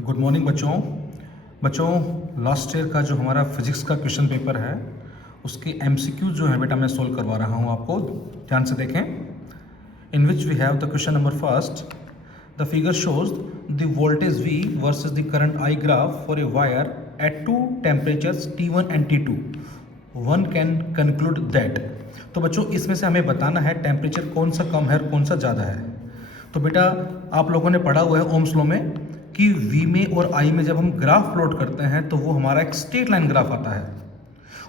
Good morning बच्चों last year का जो हमारा फिजिक्स का क्वेश्चन पेपर है उसके एमसीक्यू जो है बेटा मैं सोल्व करवा रहा हूँ आपको। ध्यान से देखें। In which we have the question number first. The figure shows the voltage V versus the current I graph for a wire at two temperatures T1 and T2। One can conclude that. तो बच्चों इसमें से हमें बताना है temperature कौन सा कम है और कौन सा ज़्यादा है। तो बेटा आप लोगों ने पढ़ा हुआ है ओम्स लॉ में कि V में और I में जब हम ग्राफ प्लॉट करते हैं तो वो हमारा एक स्ट्रेट लाइन ग्राफ आता है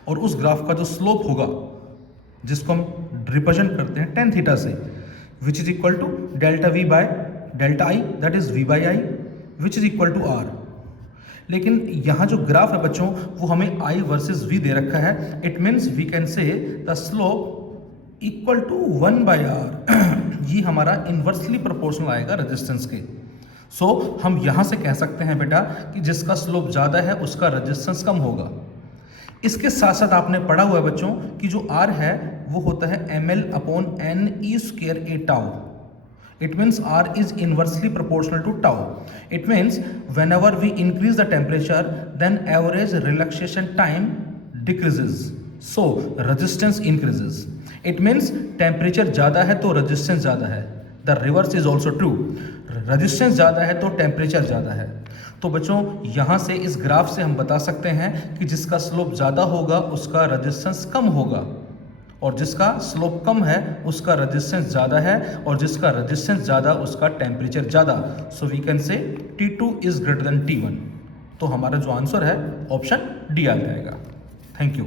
और उस ग्राफ का जो स्लोप होगा जिसको हम रिप्रेजेंट करते हैं tan थीटा से, which is equal to delta V by delta I, that is V by I, which is equal to R। लेकिन यहाँ जो ग्राफ है बच्चों वो हमें I वर्सेस V दे रखा है। It means we can say the slope equal to 1 by R। ये हमारा इन्वर्सली प्रोपोर्शनल आएगा रेजिस्टेंस के। सो हम यहाँ से कह सकते हैं बेटा कि जिसका स्लोप ज़्यादा है उसका रेजिस्टेंस कम होगा। इसके साथ साथ आपने पढ़ा हुआ है बच्चों कि जो R है वो होता है ml/n² a tau। It means R is inversely proportional to tau. It means whenever we increase the temperature, then average relaxation time decreases. So resistance increases. It means temperature ज़्यादा है तो resistance ज़्यादा है। The reverse is also true. Resistance ज़्यादा है तो temperature ज़्यादा है। तो बच्चों यहाँ से इस ग्राफ से हम बता सकते हैं कि जिसका स्लोप ज़्यादा होगा उसका रेजिस्टेंस कम होगा और जिसका स्लोप कम है उसका रेजिस्टेंस ज़्यादा है और जिसका रेजिस्टेंस ज़्यादा उसका टेम्परेचर ज़्यादा। सो वी कैन से T2 is greater than T1। तो हमारा जो आंसर है ऑप्शन डी आ जाएगा। Thank you.